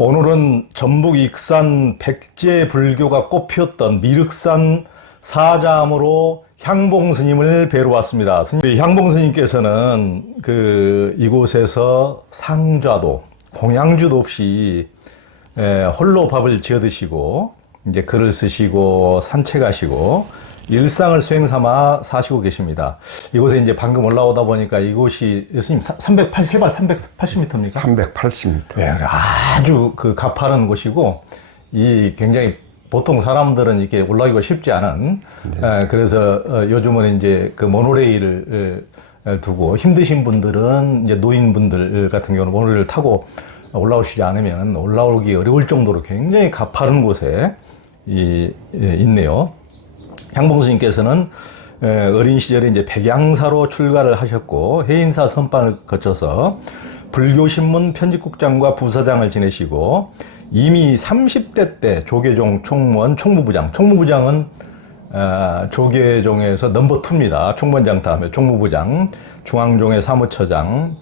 오늘은 전북 익산 백제 불교가 꽃피었던 미륵산 사자암으로 향봉 스님을 뵈러 왔습니다. 향봉 스님께서는 이곳에서 상좌도, 공양주도 없이 홀로 밥을 지어 드시고 이제 글을 쓰시고 산책하시고 일상을 수행 삼아 사시고 계십니다. 이곳에 이제 방금 올라오다 보니까 이곳이 스님 해발 380m입니까? 380m. 네, 아주 가파른 곳이고 이 굉장히 보통 사람들은 이렇게 올라가기가 쉽지 않은 그래서 요즘은 이제 모노레일을 두고 힘드신 분들은 이제 노인분들 같은 경우는 모노레일을 타고 올라오시지 않으면 올라오기 어려울 정도로 굉장히 가파른 곳에 있네요. 향봉 스님께서는 어린 시절에 이제 백양사로 출가를 하셨고 해인사 선반을 거쳐서 불교신문 편집국장과 부사장을 지내시고 이미 30대 때 조계종 총무원 총무부장, 총무부장은 조계종에서 넘버 2입니다. 총무원장 다음에 총무부장, 중앙종의 사무처장,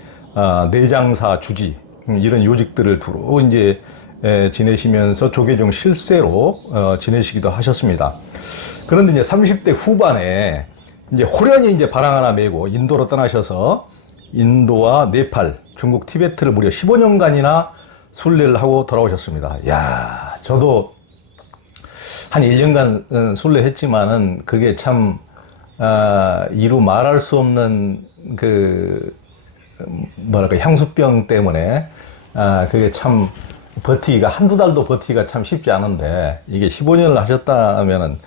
내장사 주지 이런 요직들을 두루 이제 지내시면서 조계종 실세로 지내시기도 하셨습니다. 그런데 이제 30대 후반에 이제 호련히 이제 바람 하나 메고 인도로 떠나셔서 인도와 네팔, 중국, 티베트를 무려 15년간이나 순례를 하고 돌아오셨습니다. 야, 저도 한 1년간 순례했지만은 그게 참 이루 말할 수 없는 향수병 때문에 그게 참 버티기가 한두 달도 버티기가 참 쉽지 않은데 이게 15년을 하셨다면은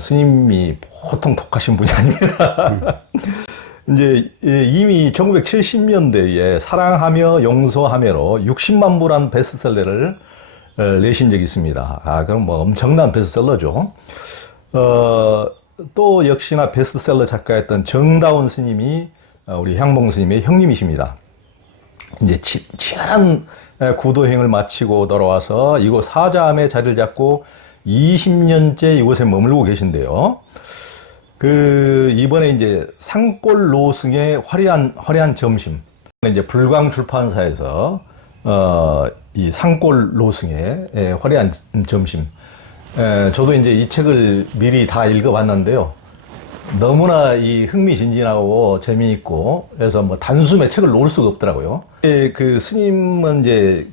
스님이 보통 독하신 분이 아닙니다. 이제 이미 1970년대에 사랑하며 용서하며로 60만 부란 베스트셀러를 내신 적이 있습니다. 그럼 뭐 엄청난 베스트셀러죠. 또 역시나 베스트셀러 작가였던 정다운 스님이 우리 향봉 스님의 형님이십니다. 이제 치열한 구도행을 마치고 돌아와서 이곳 사자암에 자리를 잡고 20년째 이곳에 머물고 계신데요. 이번에 이제 산골 노승의 화려한 점심. 이제 불광 출판사에서, 이 산골 노승의 화려한 점심. 저도 이제 이 책을 미리 다 읽어봤는데요. 너무나 흥미진진하고 재미있고, 그래서 뭐 단숨에 책을 놓을 수가 없더라고요. 스님은 이제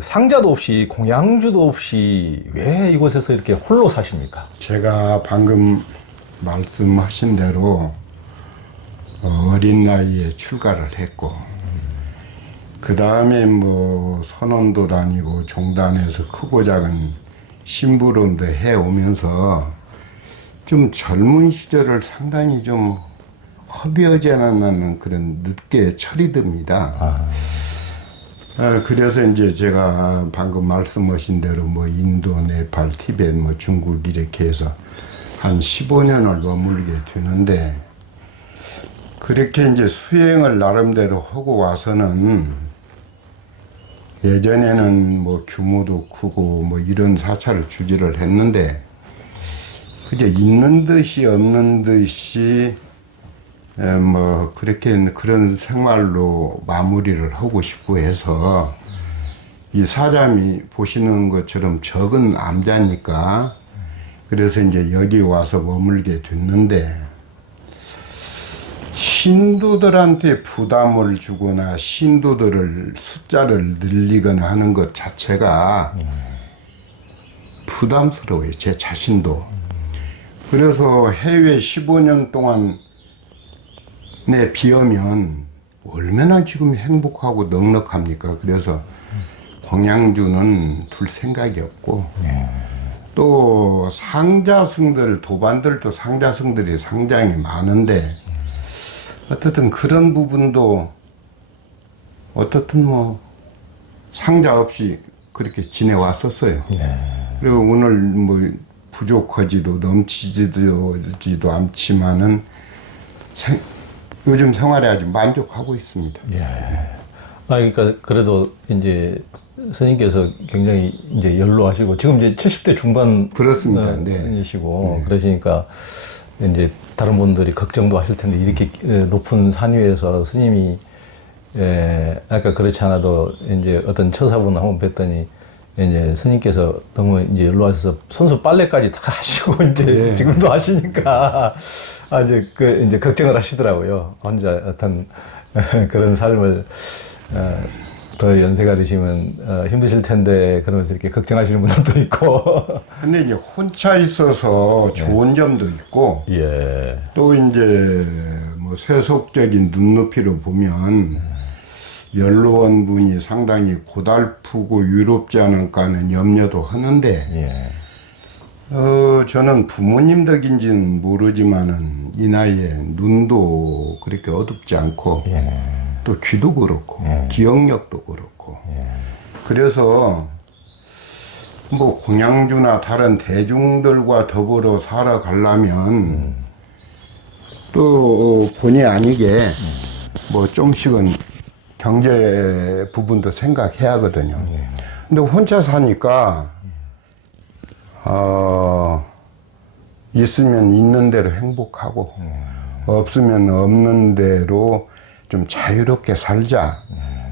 상자도 없이 공양주도 없이 왜 이곳에서 이렇게 홀로 사십니까? 제가 방금 말씀하신 대로 어린 나이에 출가를 했고, 그 다음에 뭐 선원도 다니고 종단에서 크고 작은 심부름도 해오면서 좀 젊은 시절을 상당히 좀 허비하지 않았나는 그런 늦게 철이 듭니다. 그래서 이제 제가 방금 말씀하신 대로 뭐 인도, 네팔, 티벳, 뭐 중국 이렇게 해서 한 15년을 머물게 되는데, 그렇게 이제 수행을 나름대로 하고 와서는 예전에는 뭐 규모도 크고 뭐 이런 사찰을 주지를 했는데 그저 있는 듯이 없는 듯이 뭐 그렇게 그런 생활로 마무리를 하고 싶고 해서 이 사자암이 보시는 것처럼 적은 암자니까 그래서 이제 여기 와서 머물게 됐는데, 신도들한테 부담을 주거나 신도들을 숫자를 늘리거나 하는 것 자체가 부담스러워요, 제 자신도. 그래서 해외 15년 동안 내 비하면 얼마나 지금 행복하고 넉넉합니까? 그래서 공양주는 둘 생각이 없고, 또 상자승들, 도반들도 상자승들이 상당히 많은데 어떻든 그런 부분도 어떻든 뭐 상자 없이 그렇게 지내왔었어요. 그리고 오늘 뭐 부족하지도 넘치지도 않지만은 요즘 생활에 아주 만족하고 있습니다. 그러니까 그래도 이제 스님께서 굉장히 이제 연로하시고 지금 이제 70대 중반 그렇습니다. 이시고 그러시니까 이제 다른 분들이 걱정도 하실 텐데 이렇게 높은 산 위에서 스님이 아까 그렇지 않아도 이제 어떤 처사분 한번 뵀더니 이제 스님께서 너무 이제 연로 하셔서 손수 빨래까지 다 하시고 이제 지금도 하시니까 이제 걱정을 하시더라고요. 혼자 어떤 그런 삶을 더 연세가 드시면 힘드실 텐데 그러면서 이렇게 걱정하시는 분들도 있고. 근데 이제 혼자 있어서 좋은 점도 있고 예. 또 이제 뭐 세속적인 눈높이로 보면 연로원 분이 상당히 고달프고 유롭지 않을까 하는 염려도 하는데 저는 부모님 덕인지는 모르지만은 이 나이에 눈도 그렇게 어둡지 않고 또 귀도 그렇고 기억력도 그렇고 그래서 뭐 공양주나 다른 대중들과 더불어 살아가려면 또 본의 아니게 뭐 좀씩은 경제 부분도 생각해야 하거든요. 근데 혼자 사니까 있으면 있는 대로 행복하고 없으면 없는 대로 좀 자유롭게 살자.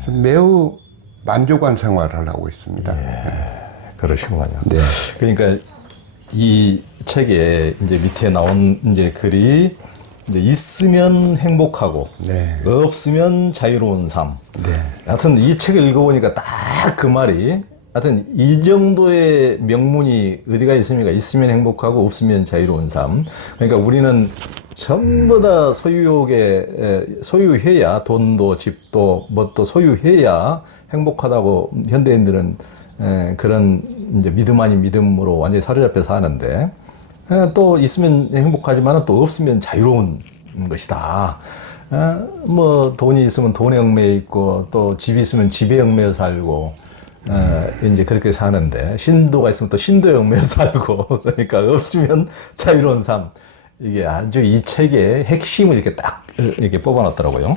좀 매우 만족한 생활을 하고 있습니다. 그러시군요. 네. 그러니까 이 책에 이제 밑에 나온 이제 글이 이제 있으면 행복하고 없으면 자유로운 삶. 하여튼 이 책을 읽어보니까 딱 그 말이 하여튼 이 정도의 명문이 어디가 있습니까? 있으면 행복하고 없으면 자유로운 삶. 그러니까 우리는 전부 다 소유해야 돈도 집도 뭣도 소유해야 행복하다고 현대인들은 그런 이제 믿음 아닌 믿음으로 완전히 사로잡혀 사는데 또 있으면 행복하지만 또 없으면 자유로운 것이다. 뭐 돈이 있으면 돈에 얽매여 있고 또 집이 있으면 집에 얽매여 살고 이제 그렇게 사는데 신도가 있으면 또 신도에 얽매여 살고 그러니까 없으면 자유로운 삶. 이게 아주 이 책의 핵심을 이렇게 딱 이렇게 뽑아놨더라고요.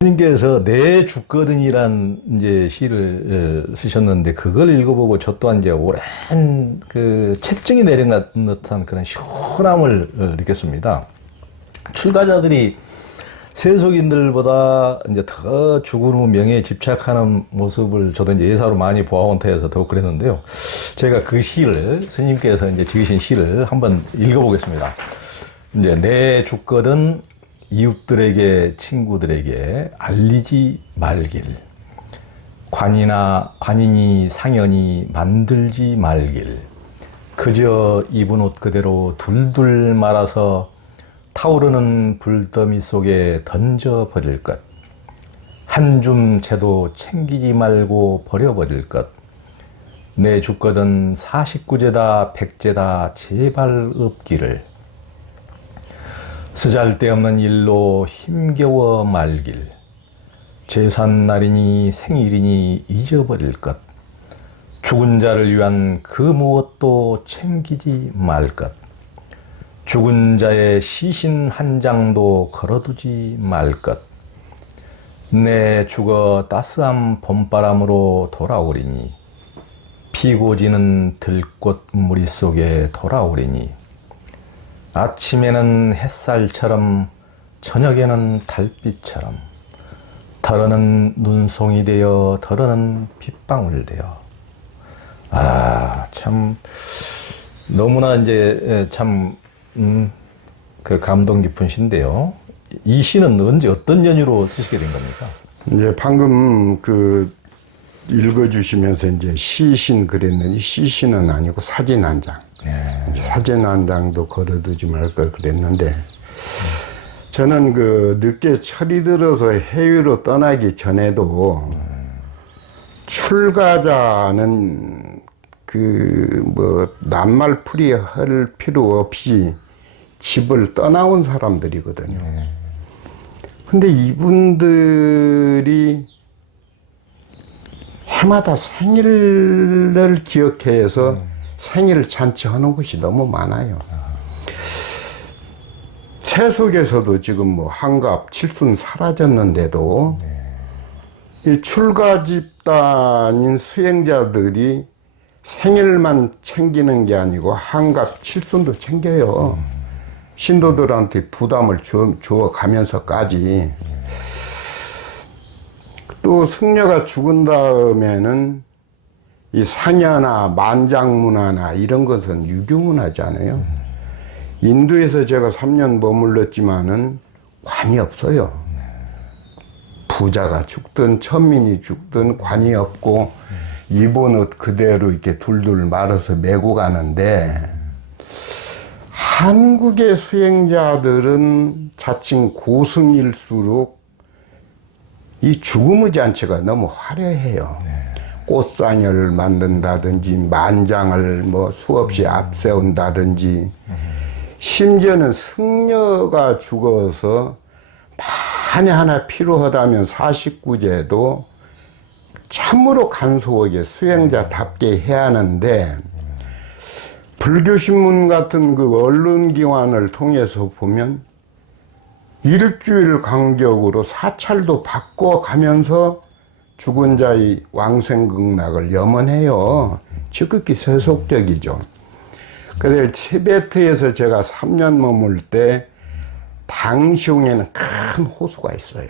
스님께서 내 죽거든이란 이제 시를 쓰셨는데 그걸 읽어보고 저 또한 이제 오랜 그 체증이 내려간 듯한 그런 시원함을 느꼈습니다. 출가자들이 세속인들보다 이제 더 죽은 후 명예에 집착하는 모습을 저도 이제 예사로 많이 보아온 터여서 더욱 그랬는데요. 제가 그 시를 스님께서 이제 지으신 시를 한번 읽어보겠습니다. 이제 내 죽거든 이웃들에게 친구들에게 알리지 말길 관인이 상연히 만들지 말길 그저 입은 옷 그대로 둘둘 말아서 타오르는 불더미 속에 던져버릴 것 한 줌 채도 챙기지 말고 버려버릴 것 내 죽거든 49제다 100제다 제발 없기를 쓰잘데없는 일로 힘겨워 말길 제삿날이니 생일이니 잊어버릴 것 죽은 자를 위한 그 무엇도 챙기지 말 것 죽은 자의 시신 한 장도 걸어두지 말 것 내 죽어 따스한 봄바람으로 돌아오리니 피고 지는 들꽃 무리 속에 돌아오리니 아침에는 햇살처럼 저녁에는 달빛처럼 덜어는 눈송이 되어 덜어는 빗방울 되어 참 너무나 이제 참 그 감동 깊은 시인데요. 이 시는 언제 어떤 연유로 쓰시게 된 겁니까? 이제 방금 그 읽어주시면서 이제 시신 그랬는데 시신은 아니고 사진 한 장. 사진 한 장도 걸어두지 말 걸 그랬는데 저는 그 늦게 철이 들어서 해외로 떠나기 전에도 출가자는 그 뭐 낱말풀이 할 필요 없이 집을 떠나온 사람들이거든요. 근데 이분들이 해마다 생일을 기억해서 생일 잔치하는 곳이 너무 많아요. 세속에서도 지금 뭐 한갑, 칠순 사라졌는데도 이 출가 집단인 수행자들이 생일만 챙기는 게 아니고 한갑, 칠순도 챙겨요. 신도들한테 부담을 주어 가면서까지. 또 승려가 죽은 다음에는 이 상여나 만장문화나 이런 것은 유교문화잖아요. 인도에서 제가 3년 머물렀지만은 관이 없어요. 부자가 죽든 천민이 죽든 관이 없고 입은 옷 그대로 이렇게 둘둘 말아서 메고 가는데, 한국의 수행자들은 자칭 고승일수록 이 죽음의 잔치가 너무 화려해요. 꽃상여를 만든다든지 만장을 뭐 수없이 앞세운다든지, 심지어는 승려가 죽어서 만에 하나 필요하다면 49제도 참으로 간소하게 수행자답게 해야 하는데, 불교신문 같은 그 언론기관을 통해서 보면 일주일 간격으로 사찰도 바꿔가면서 죽은 자의 왕생극락을 염원해요. 지극히 세속적이죠. 그래서 티베트에서 제가 3년 머물 때 당시홍에는 큰 호수가 있어요.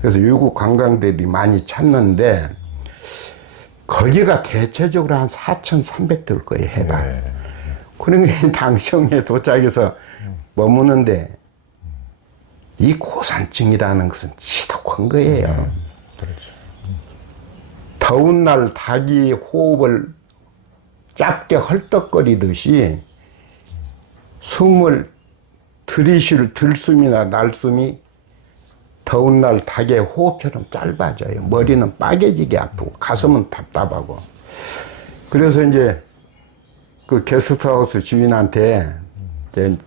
그래서 외국 관광들이 많이 찾는데, 거기가 대체적으로 한 4,300 될 거예요, 해발. 그러니까 당시홍에 도착해서 머무는데, 이 고산증이라는 것은 지독한 거예요. 그렇죠. 더운 날 닭이 호흡을 짧게 헐떡거리듯이 숨을 들이쉴 들숨이나 날숨이 더운 날 닭의 호흡처럼 짧아져요. 머리는 빠개지게 아프고 가슴은 답답하고. 그래서 이제 그 게스트하우스 주인한테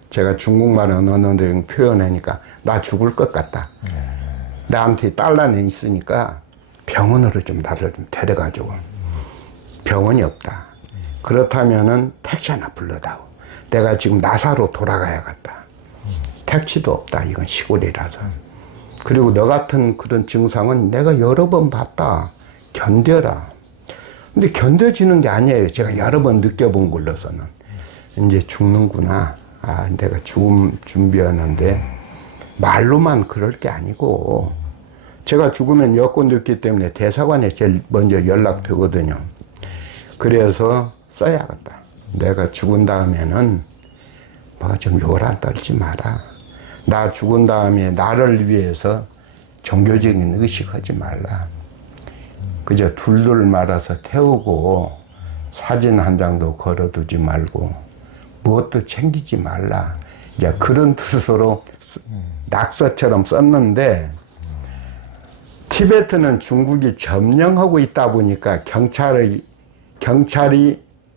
제가 중국말을 어느 정도 표현하니까 나 죽을 것 같다. 나한테 달러는 있으니까 병원으로 좀 나를 좀 데려가지고. 병원이 없다. 그렇다면은 택시 하나 불러다오. 내가 지금 나사로 돌아가야겠다. 택시도 없다. 이건 시골이라서. 그리고 너 같은 그런 증상은 내가 여러 번 봤다. 견뎌라. 근데 견뎌지는 게 아니에요. 제가 여러 번 느껴본 걸로서는. 이제 죽는구나. 아, 내가 죽음 준비하는데 말로만 그럴 게 아니고, 제가 죽으면 여권도 있기 때문에 대사관에 제일 먼저 연락되거든요. 그래서 써야겠다. 내가 죽은 다음에는 뭐 좀 요란 떨지 마라. 나 죽은 다음에 나를 위해서 종교적인 의식하지 말라. 그저 둘둘 말아서 태우고 사진 한 장도 걸어두지 말고 무엇도 챙기지 말라. 이제 그런 뜻으로 낙서처럼 썼는데, 티베트는 중국이 점령하고 있다 보니까 경찰이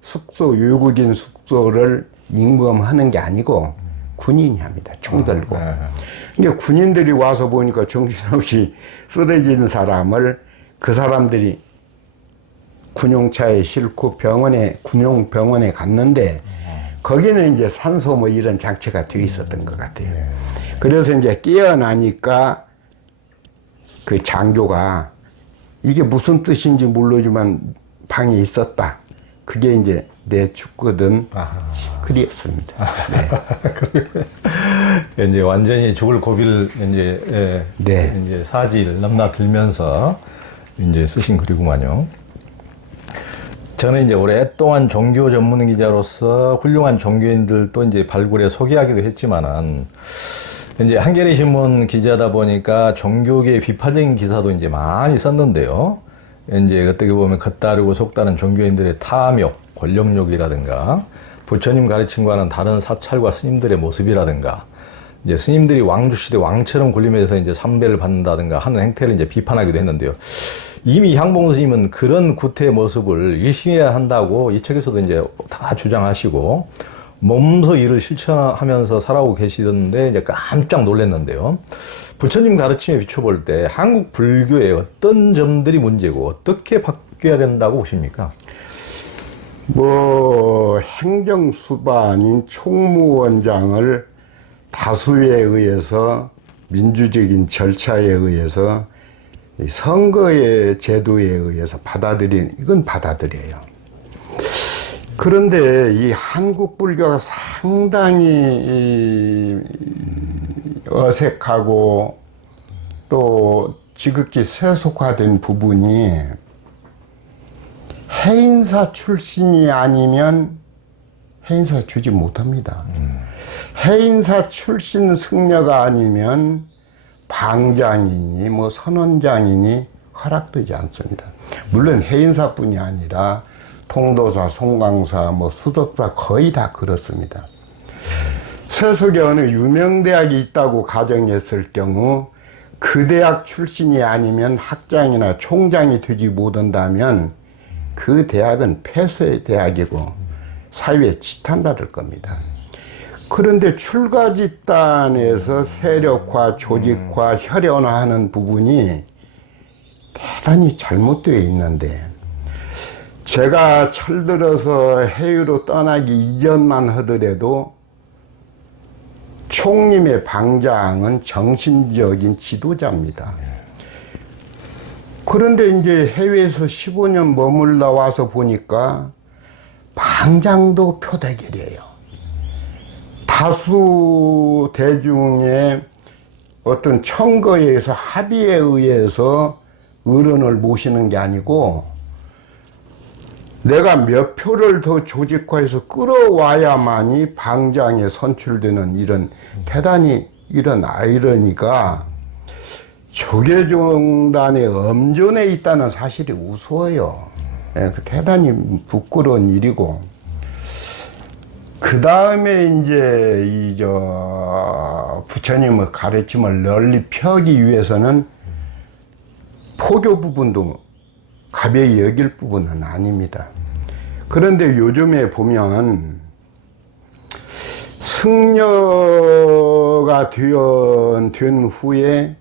숙소, 외국인 숙소를 임금하는 게 아니고 군인이 합니다. 총 들고. 근데 군인들이 와서 보니까 정신없이 쓰러진 사람을 그 사람들이 군용차에 싣고 군용병원에 갔는데, 거기는 이제 산소 뭐 이런 장치가 되어 있었던 것 같아요. 그래서 이제 깨어나니까 그 장교가 이게 무슨 뜻인지 모르지만 방에 있었다. 그게 이제 내 죽거든. 그랬습니다. 네. 이제 완전히 죽을 고비를 이제, 네. 이제 사지를 넘나들면서 이제 쓰신 글이구만요. 저는 이제 오랫동안 종교 전문 기자로서 훌륭한 종교인들도 이제 발굴해 소개하기도 했지만은, 이제 한겨레 신문 기자다 보니까 종교계 비판적인 기사도 이제 많이 썼는데요. 이제 어떻게 보면 겉다르고 속다른 종교인들의 탐욕, 권력욕이라든가, 부처님 가르침과는 다른 사찰과 스님들의 모습이라든가, 이제 스님들이 왕주시대 왕처럼 굴리면서 이제 삼배를 받는다든가 하는 행태를 이제 비판하기도 했는데요. 이미 향봉 스님은 그런 구태의 모습을 일신해야 한다고 이 책에서도 이제 다 주장하시고 몸소 이를 실천하면서 살아오고 계시던데 이제 깜짝 놀랐는데요. 부처님 가르침에 비춰볼 때 한국 불교의 어떤 점들이 문제고 어떻게 바뀌어야 된다고 보십니까? 뭐 행정수가 아닌 총무원장을 다수에 의해서 민주적인 절차에 의해서 선거의 제도에 의해서 이건 받아들여요. 그런데 이 한국 불교가 상당히 어색하고 또 지극히 세속화된 부분이 해인사 출신이 아니면 해인사 주지 못합니다. 해인사 출신 승려가 아니면 방장이니 뭐 선원장이니 허락되지 않습니다. 물론 해인사뿐이 아니라 통도사, 송강사, 뭐 수덕사 거의 다 그렇습니다. 세속에 어느 유명 대학이 있다고 가정했을 경우 그 대학 출신이 아니면 학장이나 총장이 되지 못한다면 그 대학은 폐쇄의 대학이고 사회에 지탄받을 겁니다. 그런데 출가 집단에서 세력화, 조직화, 혈연화하는 부분이 대단히 잘못되어 있는데, 제가 철들어서 해외로 떠나기 이전만 하더라도 총림의 방장은 정신적인 지도자입니다. 그런데 이제 해외에서 15년 머물러 와서 보니까 방장도 표대결이에요. 다수 대중의 어떤 청거에 의해서 합의에 의해서 어른을 모시는 게 아니고 내가 몇 표를 더 조직화해서 끌어와야만이 방장에 선출되는 이런 대단히 이런 아이러니가 조계종단의 엄존에 있다는 사실이 우스워요. 예, 대단히 부끄러운 일이고, 그 다음에 이제 부처님의 가르침을 널리 펴기 위해서는 포교 부분도 가벼이 여길 부분은 아닙니다. 그런데 요즘에 보면 승려가 된 후에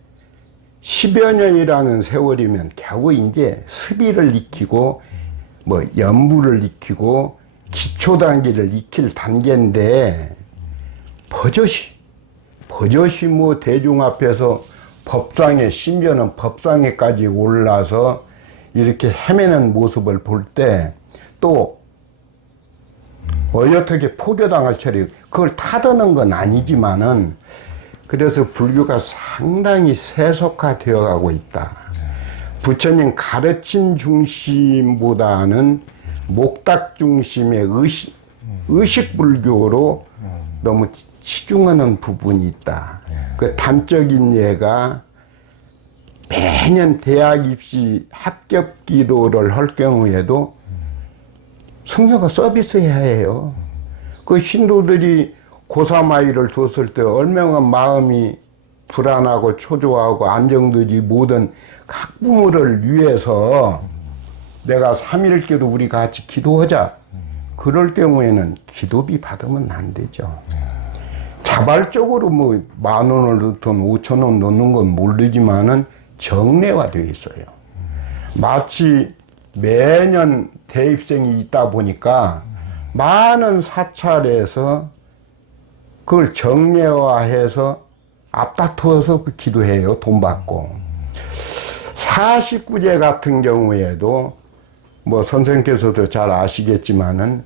10여 년이라는 세월이면 겨우 이제 습의를 익히고 뭐 연부를 익히고 기초 단계를 익힐 단계인데 버젓이 뭐 대중 앞에서 법상에, 심지어는 법상에까지 올라서 이렇게 헤매는 모습을 볼 때 또 어엿하게 포교당할 처리, 그걸 타드는 건 아니지만은 그래서 불교가 상당히 세속화되어 가고 있다. 부처님 가르침 중심보다는 목탁 중심의 의식 불교로 너무 치중하는 부분이 있다. 그 단적인 예가 매년 대학 입시 합격 기도를 할 경우에도 승려가 서비스해야 해요. 그 신도들이 고3 아이를 뒀을 때 얼마나 마음이 불안하고 초조하고 안정되지 못한 학부모를 위해서 내가 3일께도 우리 같이 기도하자. 그럴 경우에는 기도비 받으면 안 되죠. 자발적으로 뭐 10,000원을 넣든 5,000원 넣는 건 모르지만은 정례화되어 있어요. 마치 매년 대입생이 있다 보니까 많은 사찰에서 그걸 정례화해서 앞다투어서 그 기도해요. 돈 받고. 49제 같은 경우에도 뭐 선생님께서도 잘 아시겠지만은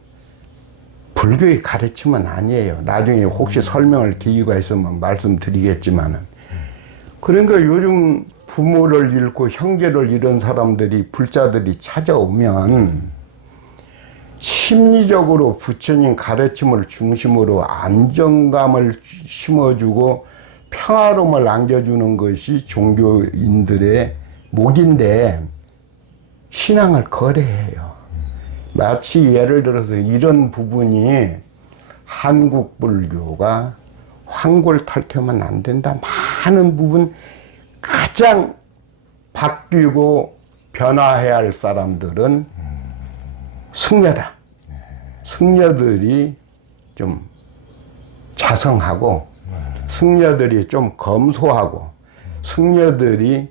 불교의 가르침은 아니에요. 나중에 혹시 설명할 기회가 있으면 말씀드리겠지만은. 그러니까 요즘 부모를 잃고 형제를 잃은 사람들이, 불자들이 찾아오면 심리적으로 부처님 가르침을 중심으로 안정감을 심어주고 평화로움을 안겨주는 것이 종교인들의 목인데 신앙을 거래해요. 마치 예를 들어서 이런 부분이 한국 불교가 황골탈퇴하면 안 된다. 많은 부분 가장 바뀌고 변화해야 할 사람들은 승려다. 승려들이 좀 자성하고 승려들이 좀 검소하고 승려들이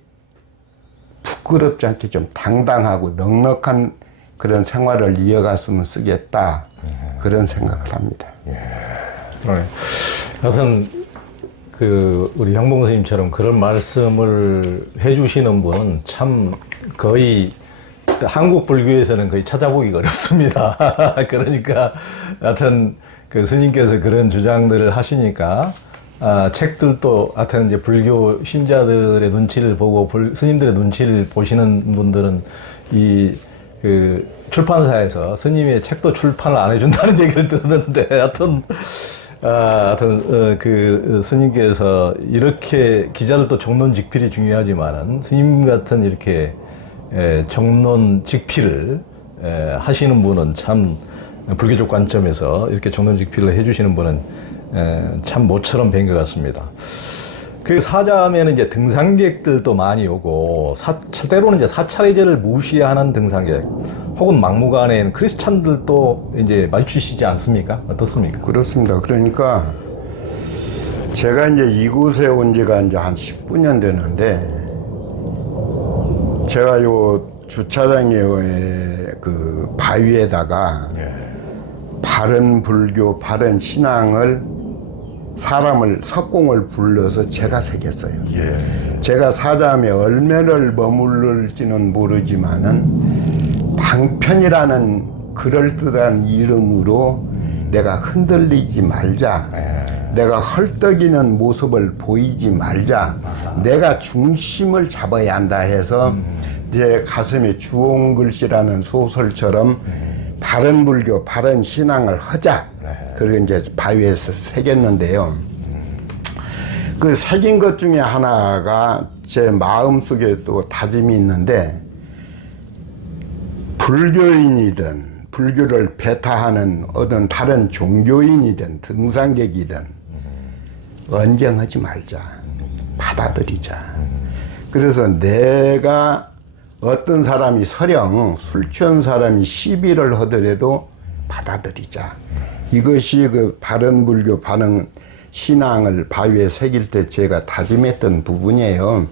부끄럽지 않게 좀 당당하고 넉넉한 그런 생활을 이어갔으면 쓰겠다. 그런 생각을 합니다. 여튼 우리 형봉 스님처럼 그런 말씀을 해주시는 분은 참 거의 한국 불교에서는 거의 찾아보기가 어렵습니다. 그러니까 하여튼 그 스님께서 그런 주장들을 하시니까 책들도 하여튼 이제 불교 신자들의 눈치를 보고 스님들의 눈치를 보시는 분들은 이 그 출판사에서 스님의 책도 출판을 안 해준다는 얘기를 들었는데, 그 스님께서 이렇게 기자들도 정론 직필이 중요하지만은 스님 같은 이렇게 정론 직필을 하시는 분은 참 불교적 관점에서 이렇게 정론 직필을 해주시는 분은 참 모처럼 뵌 것 같습니다. 그 사자하면 이제 등산객들도 많이 오고 때로는 이제 사찰의제를 무시하는 등산객 혹은 막무가내인 크리스찬들도 이제 마주치시지 않습니까? 어떻습니까? 그렇습니다. 그러니까 제가 이제 이곳에 온 지가 이제 한 19년 됐는데 제가 요 주차장에 그 바위에다가 바른 불교, 바른 신앙을 사람을 석공을 불러서 제가 새겼어요. 제가 사자함에 얼마를 머무를지는 모르지만은 방편이라는 그럴듯한 이름으로 내가 흔들리지 말자. 내가 헐떡이는 모습을 보이지 말자. 내가 중심을 잡아야 한다 해서 제 가슴에 주홍글씨라는 소설처럼 바른 불교, 바른 신앙을 하자. 그리고 이제 바위에서 새겼는데요. 그 새긴 것 중에 하나가 제 마음속에 또 다짐이 있는데, 불교인이든 불교를 배타하는 어떤 다른 종교인이든 등산객이든 언쟁하지 말자. 받아들이자. 그래서 내가 어떤 사람이 설령 술 취한 사람이 시비를 하더라도 받아들이자. 이것이 그 바른 불교, 바른 신앙을 바위에 새길 때 제가 다짐했던 부분이에요.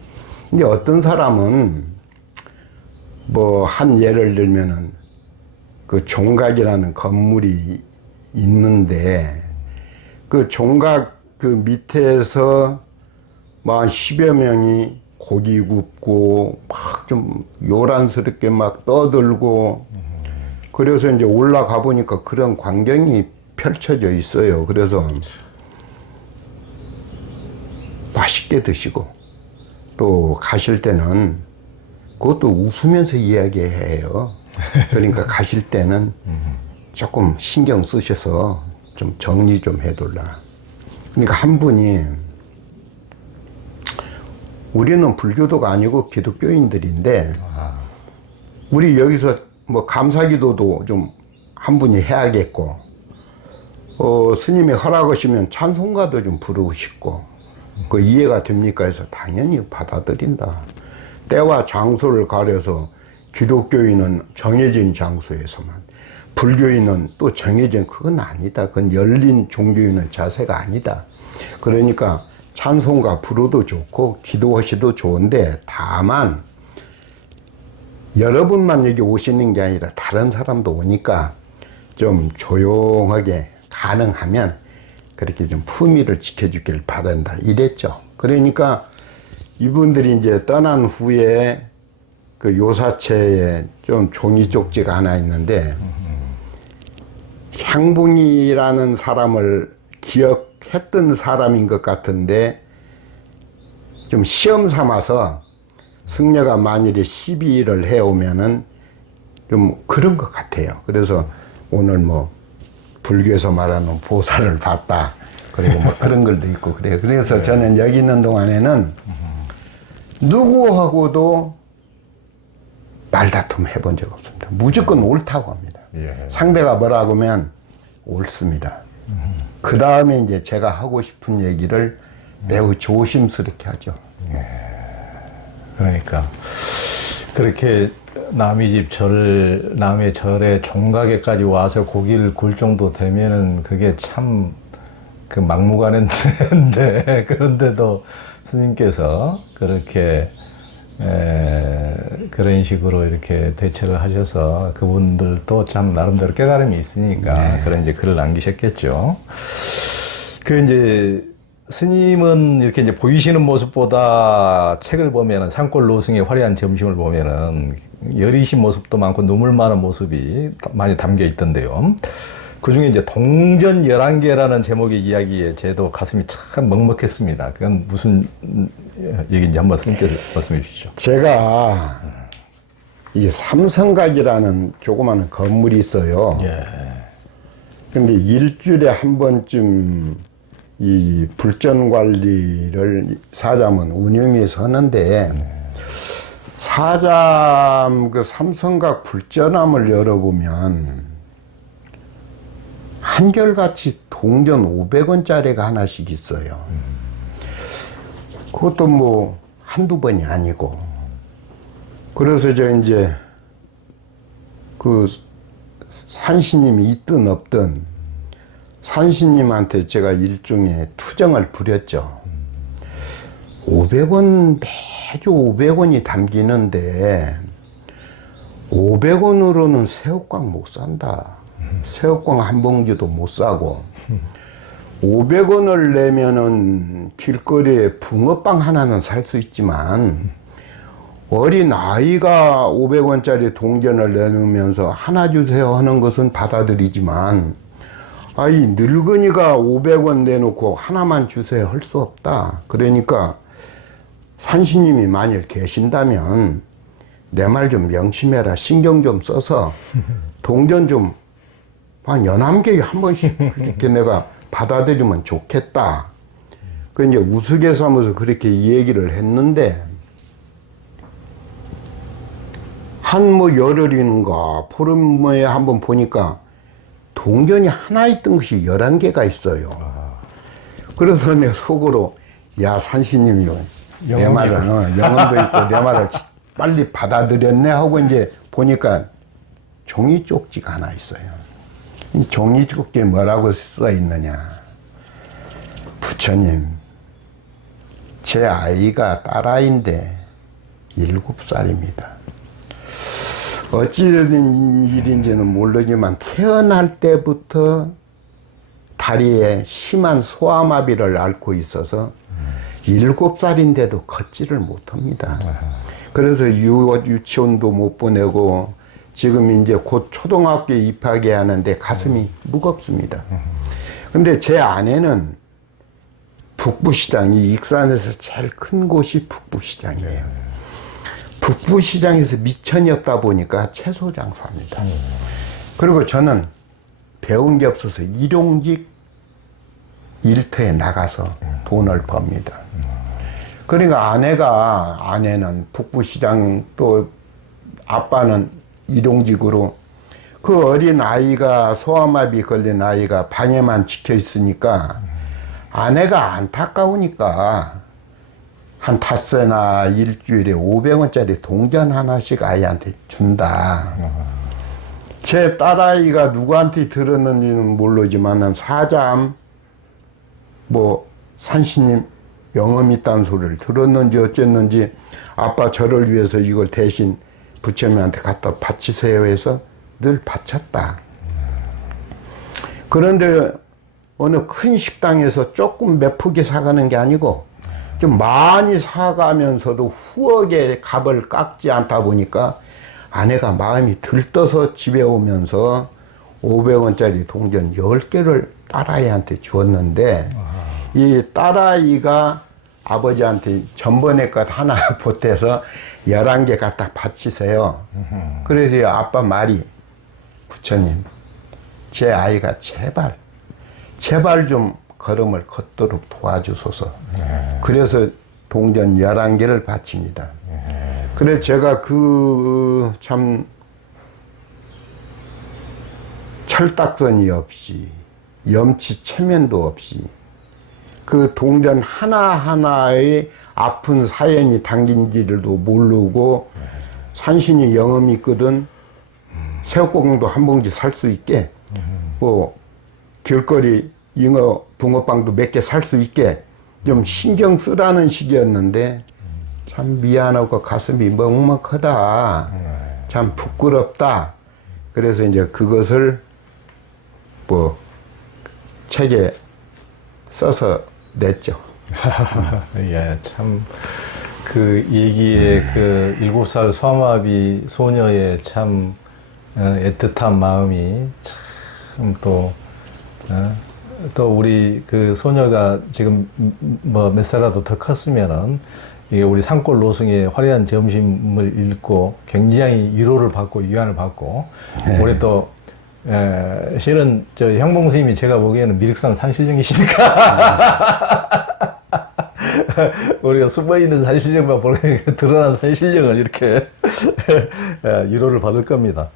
근데 어떤 사람은 뭐 한 예를 들면은 그 종각이라는 건물이 있는데 그 종각 그 밑에서 뭐 한 10여 명이 고기 굽고 막 좀 요란스럽게 막 떠들고 그래서 이제 올라가 보니까 그런 광경이 펼쳐져 있어요. 그래서 맛있게 드시고 또 가실 때는 그것도 웃으면서 이야기해요. 그러니까 가실 때는 조금 신경 쓰셔서 좀 정리 좀 해둘라. 그러니까 한 분이 우리는 불교도가 아니고 기독교인들인데 우리 여기서 뭐 감사기도도 좀 한 분이 해야겠고 스님이 허락하시면 찬송가도 좀 부르고 싶고 그 이해가 됩니까 해서 당연히 받아들인다. 때와 장소를 가려서 기독교인은 정해진 장소에서만, 불교인은 또 정해진, 그건 아니다. 그건 열린 종교인의 자세가 아니다. 그러니까 찬송가 부르도 좋고 기도하셔도 좋은데 다만 여러분만 여기 오시는 게 아니라 다른 사람도 오니까 좀 조용하게 가능하면 그렇게 좀 품위를 지켜주길 바란다 이랬죠. 그러니까 이분들이 이제 떠난 후에 그 요사체에 좀 종이 쪽지가 하나 있는데 향붕이라는 사람을 기억했던 사람인 것 같은데 좀 시험 삼아서 승려가 만일에 시비를 해오면은 좀 그런 것 같아요. 그래서 오늘 뭐 불교에서 말하는 보살을 봤다. 그리고 뭐 그런 글도 있고 그래요. 그래서 저는 여기 있는 동안에는 누구하고도 말다툼 해본 적 없습니다. 무조건 옳다고 합니다. 상대가 뭐라고 하면 옳습니다. 그 다음에 이제 제가 하고 싶은 얘기를 매우 조심스럽게 하죠. 그러니까 그렇게 남의 절에 종각에까지 와서 고기를 굴 정도 되면은 그게 참 그 막무가내인데 그런데도 스님께서 그렇게 그런 식으로 이렇게 대처를 하셔서 그분들도 참 나름대로 깨달음이 있으니까 그런 이제 글을 남기셨겠죠. 그 이제 스님은 이렇게 이제 보이시는 모습보다 책을 보면은 산골 노승의 화려한 점심을 보면은 여리신 모습도 많고 눈물 많은 모습이 많이 담겨 있던데요. 그 중에 이제 동전 11개라는 제목의 이야기에 저도 가슴이 참 먹먹했습니다. 그건 무슨 얘기인지 한번 스님께서 말씀해 주시죠. 제가 이 삼성각이라는 조그마한 건물이 있어요. 예. 근데 일주일에 한 번쯤 이 불전 관리를 사잠은 운영해서 하는데 사잠 그 삼성각 불전함을 열어보면 한결같이 동전 500원짜리가 하나씩 있어요. 그것도 뭐 한두 번이 아니고. 그래서 저 이제 그 산신님이 있든 없든 산신님한테 제가 일종의 투정을 부렸죠. 500원, 매주 500원이 담기는데 500원으로는 새우깡 못 산다. 새우깡 한 봉지도 못 사고 500원을 내면은 길거리에 붕어빵 하나는 살 수 있지만 어린 아이가 500원짜리 동전을 내놓으면서 하나 주세요 하는 것은 받아들이지만 아이 늙은이가 500원 내놓고 하나만 주세요 할 수 없다. 그러니까 산신님이 만일 계신다면 내 말 좀 명심해라. 신경 좀 써서 동전 좀 한 연함객에 한 번씩 그렇게 내가 받아들이면 좋겠다. 그 이제 우스갯소면서 그렇게 얘기를 했는데 한 뭐 열흘인가 보름에 한번 보니까 동전이 하나 있던 것이 11개가 있어요. 그래서 내 속으로 야 산신님이 내 말은 영혼도 있고 내 말을 빨리 받아들였네 하고 이제 보니까 종이 쪽지가 하나 있어요. 이 종이 쪽지에 뭐라고 써 있느냐. 부처님, 제 아이가 딸아이인데 7살입니다. 어찌된 일인지는 모르지만 태어날 때부터 다리에 심한 소아마비를 앓고 있어서 7살인데도 걷지를 못합니다. 그래서 유치원도 못 보내고 지금 이제 곧 초등학교에 입학해야 하는데 가슴이 무겁습니다. 근데 제 아내는 북부시장이 익산에서 제일 큰 곳이 북부시장이에요. 북부시장에서 미천이 없다 보니까 채소 장사합니다. 그리고 저는 배운 게 없어서 일용직 일터에 나가서 돈을 법니다. 그러니까 아내는 북부시장 또 아빠는 일용직으로 그 어린 아이가 소아마비 걸린 아이가 방에만 지켜 있으니까 아내가 안타까우니까 한 닷새나 일주일에 500원짜리 동전 하나씩 아이한테 준다. 제 딸아이가 누구한테 들었는지는 모르지만은 사잠 뭐 산신님 영험 있다는 소리를 들었는지 어쨌는지 아빠 저를 위해서 이걸 대신 부처님한테 갖다 바치세요 해서 늘 바쳤다. 그런데 어느 큰 식당에서 조금 몇 포기 사가는 게 아니고 좀 많이 사가면서도 후하게 값을 깎지 않다 보니까 아내가 마음이 들떠서 집에 오면서 500원짜리 동전 10개를 딸아이한테 주었는데 이 딸아이가 아버지한테 전번에 것 하나 보태서 11개 갖다 바치세요. 그래서 아빠 말이 부처님 제 아이가 제발 좀 걸음을 걷도록 도와주소서. 그래서 동전 11개를 바칩니다. 그래 제가 그 참 철딱선이 없이 염치 체면도 없이 그 동전 하나하나의 아픈 사연이 담긴지도 모르고 산신이 영험이 있거든 새우깡도 한 봉지 살 수 있게 뭐 길거리 잉어 붕어빵도 몇 개 살 수 있게 좀 신경 쓰라는 식이었는데 참 미안하고 가슴이 먹먹하다. 참 부끄럽다. 그래서 이제 그것을 뭐 책에 써서 냈죠. 예, 참, 그 얘기에 그 7살 소아마비 소녀의 참 애틋한 마음이 참 또 우리 그 소녀가 지금 뭐 몇 살이라도 더 컸으면은 이게 우리 산골 노승의 화려한 점심을 읽고 굉장히 위로를 받고 위안을 받고 우리 또 실은 저 향봉 선생님이 제가 보기에는 미륵산 산신령이시니까 우리가 숨어있는 산신령만 보내니까 드러난 산신령을 이렇게 위로를 받을 겁니다.